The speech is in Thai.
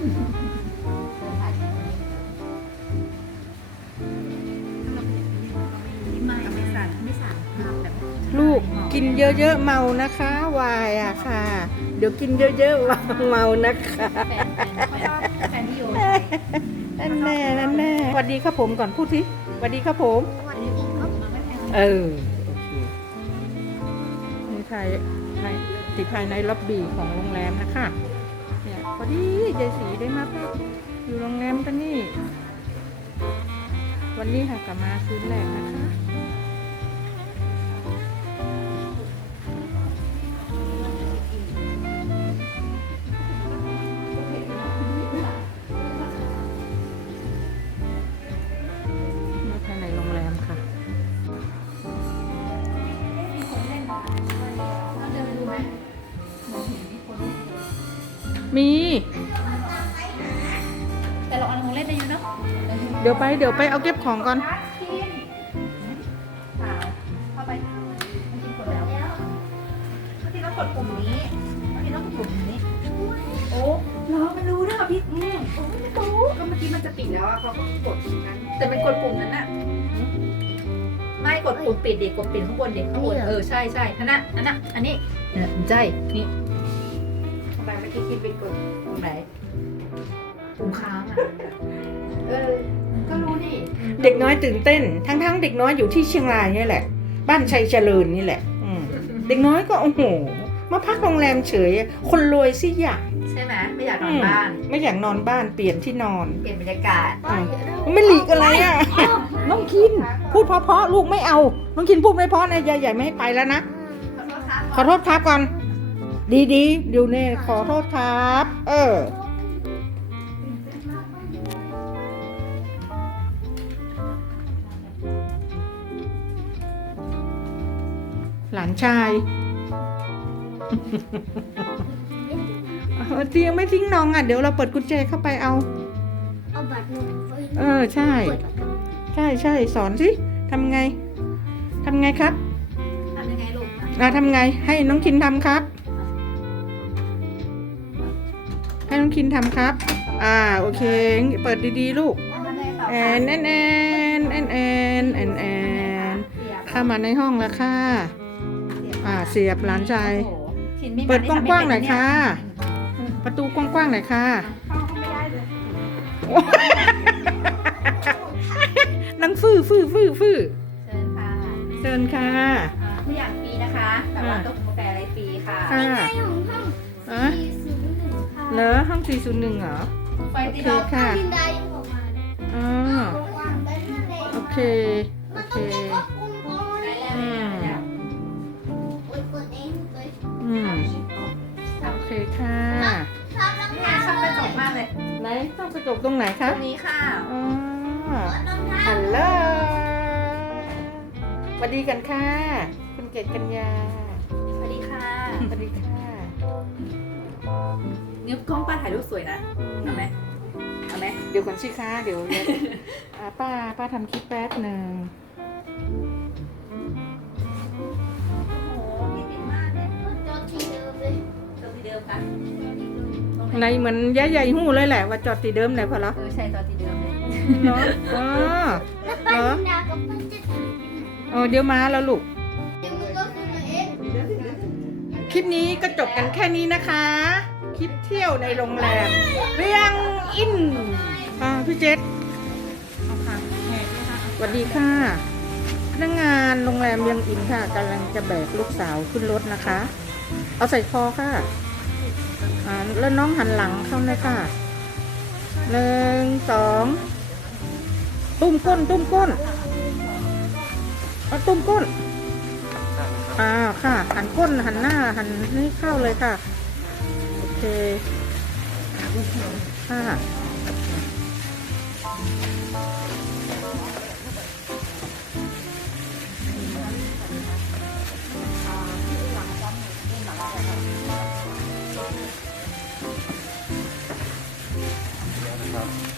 ลูกกินเยอะๆเมานะคะวายอะค่ะ เดี๋ยวกินเยอะๆเมานะคะแฟนแฟนที่อยู่นั่นแน่นั่นแน่สวัสดีครับผมก่อนพูดทีสวัสดีครับผมวันนี้ผมก็มาไม่แพงเออโอเคนี่ภายภายติดภายในล็อบบี้ของโรงแรมนะคะเนี่ยพ อดียายสีได้มาพักอยู่โรงแรมกันนี่ วันนี้ค่ะกลับมาคืนแรกนะคะ มี แต่เราเอาของเล่นได้อยู่เนาะเดี๋ยวไปเดี๋ยวไปเอาเก็บของก่อนเปล่าเข้าไปไม่กินกดแล้วเมื่อกี้เรากดปุ่มนี้เมื่อกี้เรากดปุ่มนี้ โอ้เราไม่รู้ด้วยค่ะพี่อืมโอ้ไม่รู้ก็เมื่อกี้มันจะปิดแล้วอะเขาก็กดปุ่มนั้น แต่เป็นกดปุ่มนั้นอะไม่กดปุ่มปิดเด็กกดปิดข้างบนเด็กข้างบน เออใช่ใช่นั่นน่ะนั่นน่ะอันนี้เออใช่นี่ ทำไมไม่คิดไปกดปุ่มไหนปุ่มค้างอะเออ ก็รู้ดิเด็กน้อยตื่นเต้น ทั้งๆเด็กน้อยอยู่ที่เชียงรายนี่แหละ บ้านชัยเจริญนี่แหละ อืมเด็กน้อยก็โอ้โหมาพักโรงแรมเฉย คนรวยสิอยากใช่ไหมไม่อยากนอนบ้าน ไม่อยากนอนบ้านเปลี่ยนที่นอน เปลี่ยนบรรยากาศอืมไม่หลีกอะไรอะ น้องคิน พูดเพราะๆลูกไม่เอา น้องคินพูดไม่เพราะนะยายใหญ่ไม่ให้ไปแล้วนะ ขอโทษครับขอโทษครับก่อน ดีๆเดี๋ยวเนี่ยขอโทษครับ เออ หลานชายเออเตียงไม่ทิ้งน้องอะ เดี๋ยวเราเปิดกุญแจเข้าไปเอา เอาบัตรหนูไปเออ ใช่เปิดประตูใช่ใช่สอนสิทำไงทำไงครับทำยังไงลูกอ่าทำไงให้น้องคินทำครับ องคินทำครับ อ่า โอเค เปิดดีๆ ลูกทำยังไงต่อแอนแอนแอนแอนแอนแอนแอนเสียบเข้ามาในห้องแล้วค่ะ อ่า เสียบหลานชายโอ้โหขินไม่เปิดกว้างๆหน่อยทำไม่เป็ค่ะเยประตูกว้างๆหน่อยค่ะเข้าก็ไม่ได้เลยนังฟื้อฟื้อฟื้อฟื้อเชิญค่ะ เชิญค่ะอ่าทุกอย่างฟรีนะคะ แต่ว่าต้องกาแฟอะไรฟรีค่ะค่ะ เหรอห้อง 401 เหรอ ไฟตีโอดเคอกค่ะลินดายังบอกมาอ๋อวางได้นั่นเองโอเค โอมันเค ต้องเป็นควบคุมก่อนได้แล้วอืมได้แล้วโอ้ยเปิดเองเลยอืม โอเคค่ะ ชอบรองนี่เท้าชอบกระจกมากเลยไหนต้องกระจกตรงไหนตคะรงนี้ค่ะ อ๋อรองเท้าฮัลโหลสวัสดีกันค่ะ คุณเกดกัญญาสวัสดีค่ะ สวัสดีค่ะ นิ้วกล้องป้าถ่ายรูปสวยนะเอาไหมเอาไหมเดี๋ยวก่อนสิคะเดี๋ยวเดี๋ยวอ่าป้าป้าทำคลิปแป๊บหนึ่งโอ้โหพี่ติดมากเลยจอที่เดิมเลยจอที่เดิมค่ะในเหมือนย้ายใหญ่หูเลยแหละว่าจอดตีเดิมไหนพอแล้วเออใช่จอที่เดิมเลยเนาะอ๋อแล้วไปลินดากับป้าจะถ่ายไปไหนเออเดี๋ยวมาแล้วลูก คลิปนี้ก็จบกันแค่นี้นะคะ คลิปเที่ยวในโรงแรมเรียงอินอ่าพี่เจษสวัสดีค่ะ พนักงานโรงแรมเรียงอินค่ะกำลังจะแบกลูกสาวขึ้นรถนะคะ เอาใส่คอค่ะอ่าแล้วน้องหันหลังเข้าเลยค่ะหนึ่งสองตุ้มก้น ตุ้มก้นเอาตุ้มก้น อ่าค่ะ หันก้นหันหน้าหันนี่เข้าเลยค่ะ โอเคค่ะครับ